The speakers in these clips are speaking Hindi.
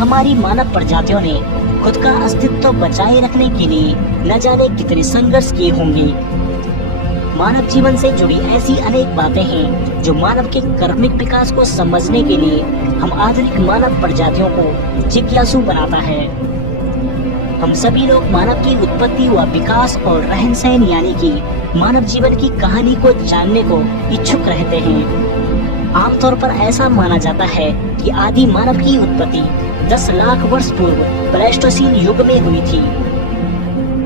हमारी मानव प्रजातियों ने खुद का अस्तित्व बचाए रखने के लिए न जाने कितने संघर्ष किए होंगे। मानव जीवन से जुड़ी ऐसी अनेक बातें हैं जो मानव के कर्मिक विकास को समझने के लिए हम आधुनिक मानव प्रजातियों को जिज्ञासु बनाता है। हम सभी लोग मानव की उत्पत्ति व विकास और रहन सहन यानी कि मानव जीवन की कहानी को जानने को इच्छुक रहते हैं। आमतौर पर ऐसा माना जाता है कि आदि मानव की उत्पत्ति 10 लाख वर्ष पूर्व प्लेस्टोसीन युग में हुई थी।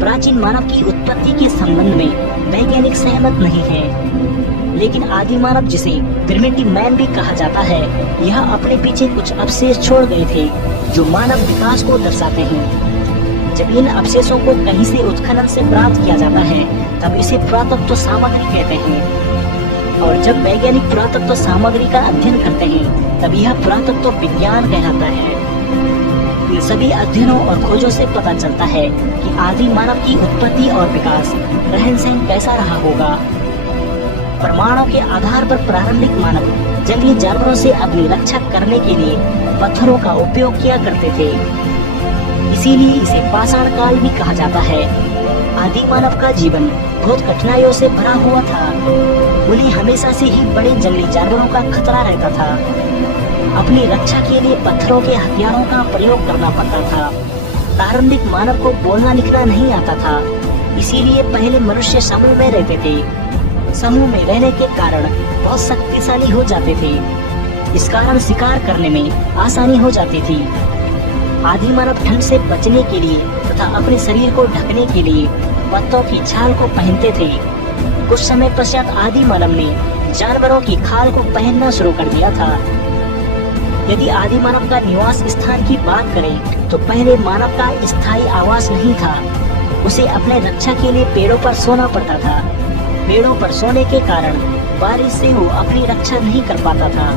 प्राचीन मानव की उत्पत्ति के संबंध में वैज्ञानिक सहमत नहीं है, लेकिन आदि मानव जिसे प्रिमिटिव मैन भी कहा जाता है, यह अपने पीछे कुछ अवशेष छोड़ गए थे जो मानव विकास को दर्शाते हैं। जब इन अवशेषों को कहीं से उत्खनन से प्राप्त किया जाता है तब इसे पुरातत्व सामग्री कहते हैं, और जब वैज्ञानिक पुरातत्व सामग्री का अध्ययन करते हैं तब यह पुरातत्व विज्ञान कहलाता है। इन सभी अध्ययनों और खोजों से पता चलता है कि आदि मानव की उत्पत्ति और विकास, रहन सहन कैसा रहा होगा। प्रमाणों के आधार पर प्रारंभिक मानव जंगली जानवरों से अपनी रक्षा करने के लिए पत्थरों का उपयोग किया करते थे, इसीलिए इसे पाषाण काल भी कहा जाता है। आदि मानव का जीवन बहुत कठिनाइयों से भरा हुआ था। उन्हें हमेशा से ही बड़े जंगली जानवरों का खतरा रहता था। अपनी रक्षा के लिए पत्थरों के हथियारों का प्रयोग करना पड़ता था। प्रारंभिक मानव को बोलना लिखना नहीं आता था, इसीलिए पहले मनुष्य समूह में रहते थे। समूह में रहने के कारण बहुत शक्तिशाली हो जाते थे। इस कारण शिकार करने में आसानी हो जाती थी। आदि मानव ठंड से बचने के लिए तथा अपने शरीर को ढकने के लिए पत्तों की छाल को पहनते थे। कुछ समय पश्चात आदि मानव ने जानवरों की खाल को पहनना शुरू कर दिया था। यदि आदि मानव का निवास स्थान की बात करें तो पहले मानव का स्थायी आवास नहीं था। उसे अपने रक्षा के लिए पेड़ों पर सोना पड़ता था। पेड़ों पर सोने के कारण बारिश से वो अपनी रक्षा नहीं कर पाता था।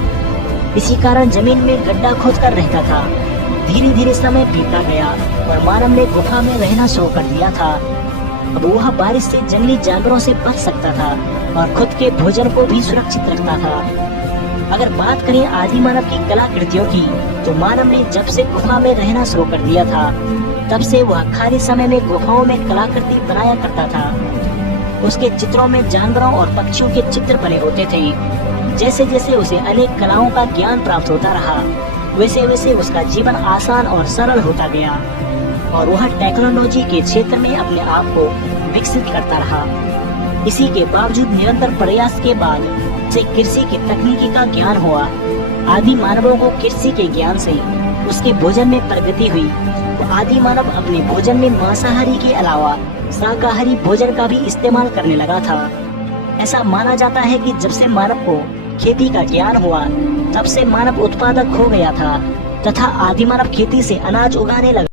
इसी कारण जमीन में गड्ढा खोदकर रहता था। धीरे धीरे समय बीतता गया और मानव ने गुफा में रहना शुरू कर दिया था। अब वह बारिश से जंगली जानवरों से बच सकता था और खुद के भोजन को भी सुरक्षित रखता था। अगर बात करें आदि मानव की कलाकृतियों की, तो मानव ने जब से गुफा में रहना शुरू कर दिया था तब से वह खाली समय में गुफाओं में कलाकृति बनाया करता था। उसके चित्रों में जानवरों और पक्षियों के चित्र बने होते थे। जैसे जैसे उसे अनेक कलाओं का ज्ञान प्राप्त होता रहा, वैसे वैसे उसका जीवन आसान और सरल होता गया और वह टेक्नोलॉजी के क्षेत्र में अपने आप को विकसित करता रहा। इसी के बावजूद निरंतर प्रयास के बाद उसे कृषि की तकनीकी का ज्ञान हुआ। आदि मानवों को कृषि के ज्ञान से उसके भोजन में प्रगति हुई। तो आदि मानव अपने भोजन में मांसाहारी के अलावा शाकाहारी भोजन का भी इस्तेमाल करने लगा था। ऐसा माना जाता है कि जब से मानव को खेती का ज्ञान हुआ तब से मानव उत्पादक हो गया था तथा आदि मानव खेती से अनाज उगाने लगा।